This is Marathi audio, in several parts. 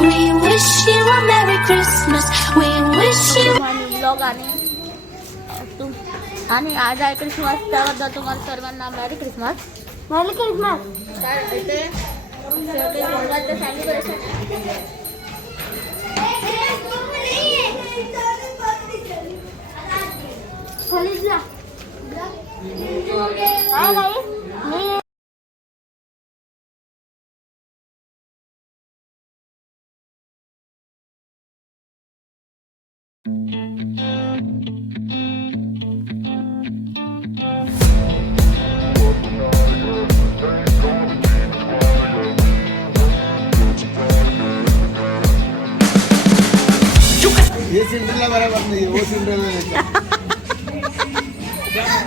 We wish you a Merry Christmas. We wish you. Blog आणि आज आहे क्रिसमस, त्याबद्दल तुम्हाला सर्वांना मॅरी क्रिसमस. मॅरी क्रिसमस. तर इथे सेलिब्रेशन ये सिंड्रेला बराबर नहीं है, वो Cinderella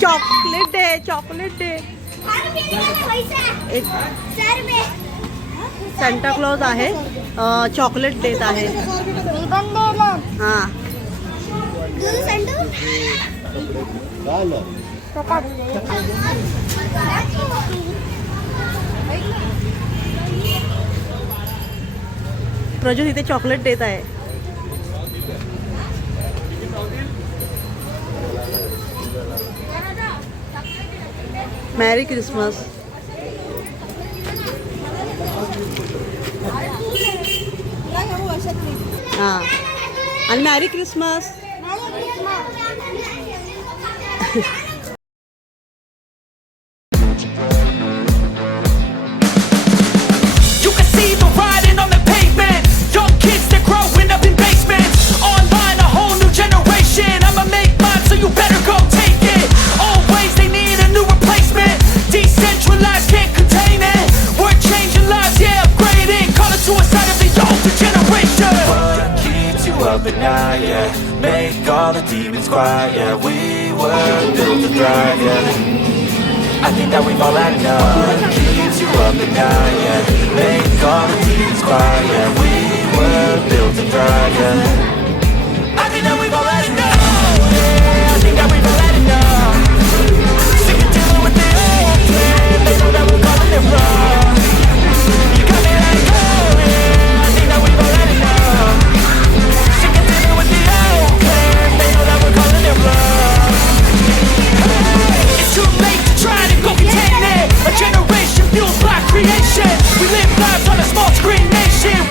chocolate day, chocolate day. Santa Claus आहे, चॉकलेट देत आहे. हा प्रजू तिथे चॉकलेट देत आहे. मॅरी क्रिसमस. हा आणि मॅरी Christmas. You can see the writing on the pavement. Young kids, they're growing up in basements. Online, a whole new generation. I'ma make mine, so you better go take it. Always, they need a new replacement. Decentralized, can't contain it. We're changing lives, yeah, upgrading. Call it suicide of the older generation. What keeps you up at night, yeah? Make all the demons quiet, yeah. We were built to thrive, yeah. I think that we've all had enough. What keeps you up at night, yeah? Make all the demons quiet, yeah. We were built to thrive, yeah. I think that we've all had enough. Yeah, I think that we've all had enough. Sick of dealing with the old plan. They know that we're calling it wrong. You got me like, oh yeah, I think that we've all had enough. Sick of dealing with the old plan. They know that we're calling it wrong. It's too late to try to go contain it. A generation fueled by creation. We live lives on a small screen nation.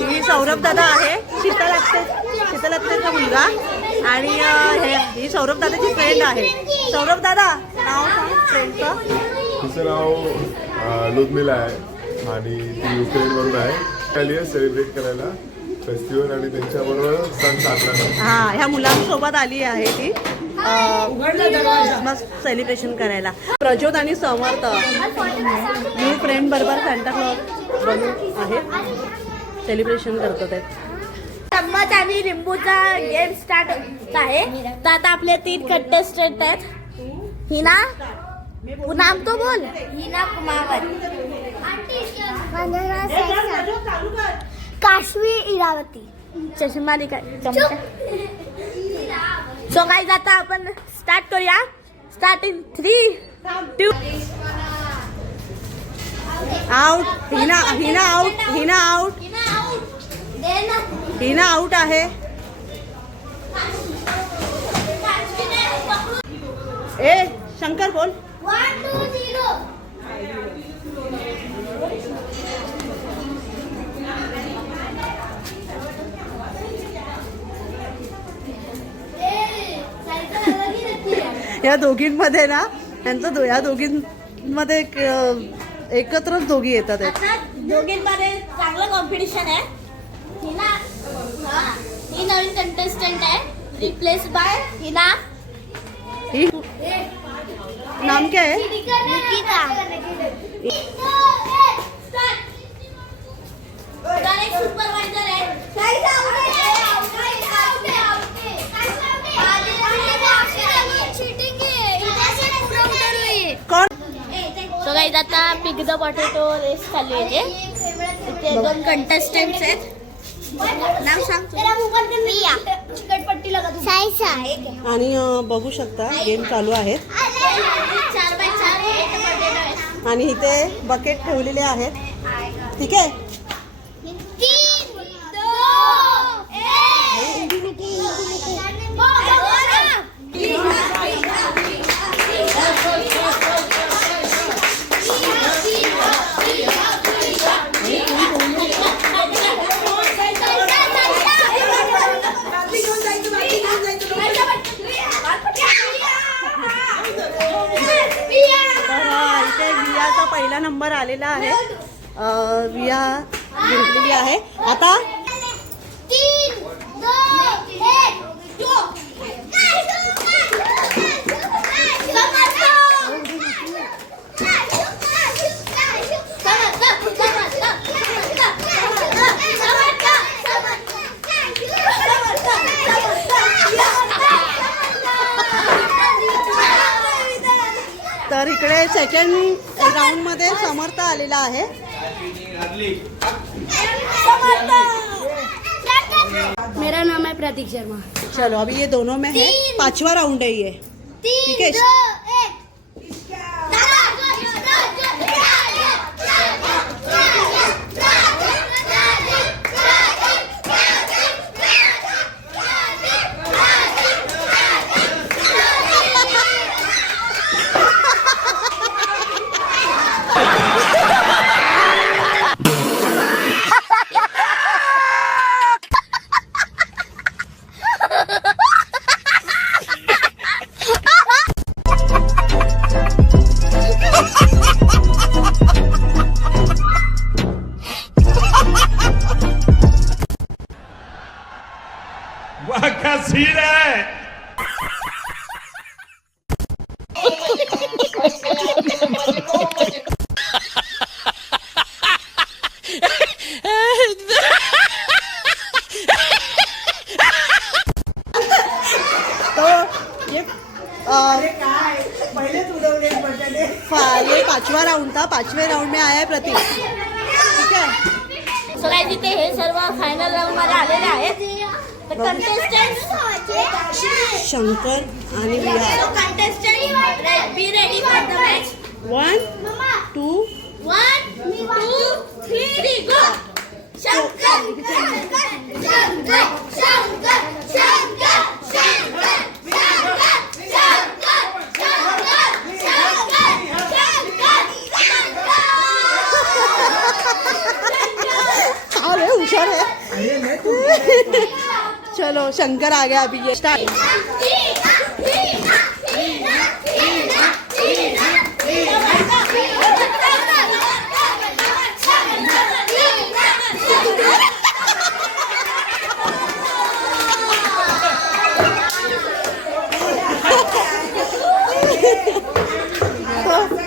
ही सौरभ दादा आहे, शीतल अत्तेचा मुलगा. आणि ही सौरभ दादाची फ्रेंड आहे. सौरभ दादा नाव सांग फ्रेंडचं. तिचं नाव लुदमिला आहे आणि ती युक्रेनवरून आहे. आली आहे सेलिब्रेट करायला फेस्टिवल आणि त्यांच्याबरोबर सण साजरा करतो. हा ह्या मुलांसोबत आली आहे ती क्रिसमस सेलिब्रेशन करायला. प्रज्योत आणि समर्थ न्यू फ्रेंड बरोबर सॅन्टा क्लॉज बनून आहे, सेलिब्रेशन करतात आहेत. चम्मच आणि लिंबूचा गेम स्टार्ट होत आहे. तर आता आपले 3 कंटेस्टंट आहेत. हिना, नाम तो बोल. हिना कुमावत, काशवी इरावती, चष्मा चमचा. सो गाइस आता आपण स्टार्ट करूया. Start in 3, 2. Out. Hina out. Hina out आहे. ए शंकर बोल. 1, 2, 0. या दोघींमध्ये ना त्यांचं या दोघींमध्ये एकत्रच दोघी येतात. आता दोघींमध्ये चांगलं कॉम्पिटिशन आहे. हिना ही नवीन कंटेस्टंट आहे, रिप्लेस बाय हिना. ही नाम क्या है? निकिता. एक सुपरवायझर आहे. कौन? सो गाइस आता पिक द पोटॅटो रेस चालू आहे. इथे 2 कंटेस्टंट्स आहेत. नाव सांग चिकटपट्टी लगा सायसा आणि बघू शकता गेम चालू आहेत 4x4 आणि इथे बकेट ठेवलेले आहेत. ठीक आहे. 3 इथे वियाचा पहिला नंबर आलेला आहे. विया जिंकलेली आहे. आता 3 2 1 तर इकडे सेकंड राऊंड मध्ये समर्थ आलेला आहे. मेरा नाम है प्रतीक शर्मा. चलो अभी ये दोनों में है. 5वां राउंड है ये. 3 ठीक है. 2 वाह क्या सीन है. तो ये ये 5वां राउंड था. 5वें राउंड में आया है प्रतीक. ठीक है. सो गाइस इथे हे सर्व फायनल राऊंड मध्ये आलेले आहेत. तर कंटेस्टंट्स शंकर आणि विया. Contestant be ready for the match. 1 2 1 2 3 गो. शंकर शंकर शंकर शंकर शंकर शंकर अरे होशियार है. चलो शंकर आ गया. अभी ये स्टार्ट.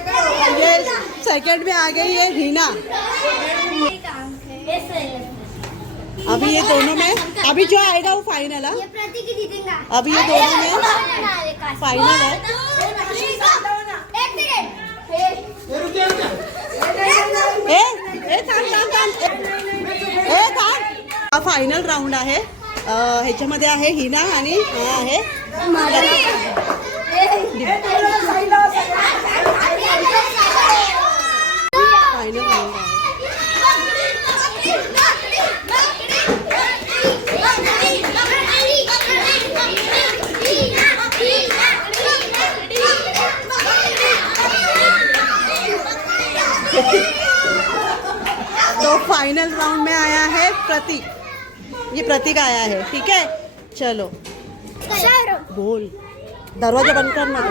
ये सेकंड में आ गई है रीना. अभी ये दोनों में अभी जो आएगा वो फाइनल है. प्रतीक ही जीतेगा. अभी ये दोनों में फाइनल है. हा फायनल राऊंड आहे. ह्याच्यामध्ये आहे हिना आणि हा आहे फायनल राऊंड आहे. तो फाइनल राउंड में आया है प्रतीक. ये प्रतीक आया है. ठीक है. चलो बोल. दरवाजा बंद कर ना.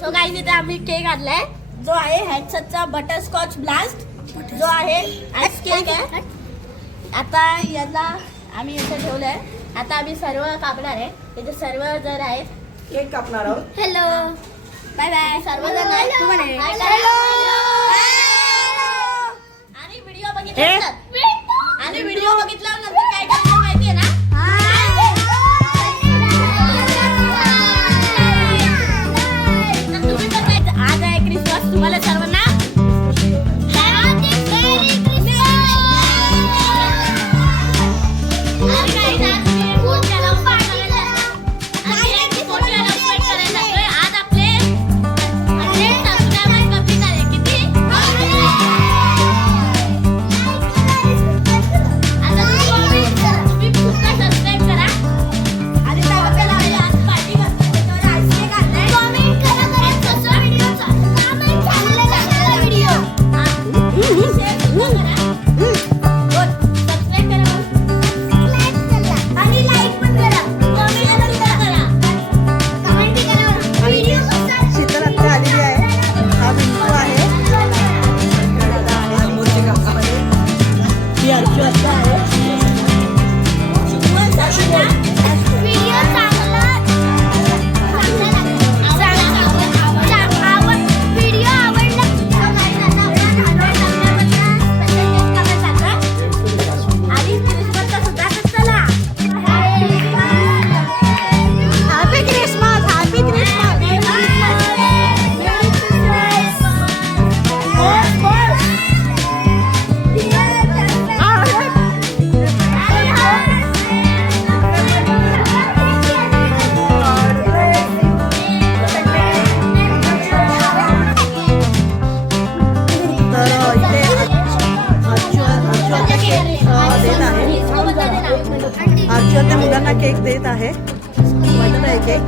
सो गाइस इथे आम्ही केक आणलाय जो आहे हॅटसचा बटरस्कॉच ब्लास्ट जो आहे आईस केक आहे. आता याला आम्ही इथे ठेवलंय. आता आम्ही सर्व कापणार आहे. इथे सर्व जण आहेत. केक कापणार आहोत. Hello bye bye. सर्वजण आहेत. तू म्हणे आणि व्हिडिओ बघितला आणि व्हिडिओ बघितल्यानंतर काय करायचं माहितीये ना. तर तुम्ही पण काय आज आहे क्रिसमस. तुम्हाला सर्वांना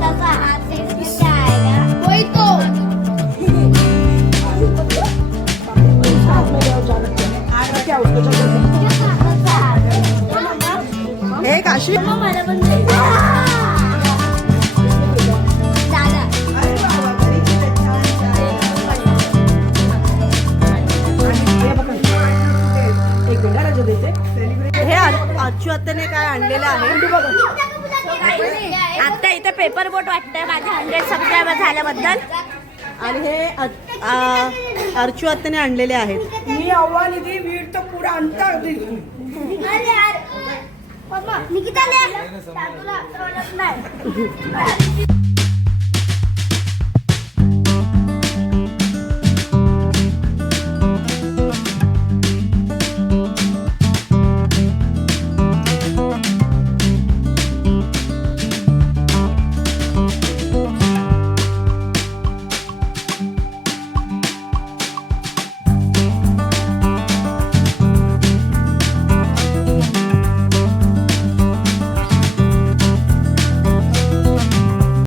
हाताचा हात वही तो हे काशी मला पण दादा हे आजच्या आत्याने काय आणलेलं आहे आता इथे पेपर बोट वाटतंय माझ्या 100 सबस्क्रायबर झाल्याबद्दल. आणि हे अर्चू आत्याने आणलेले आहेत. मी आव्हान इथे वीर तर पुरा अंतर निकिता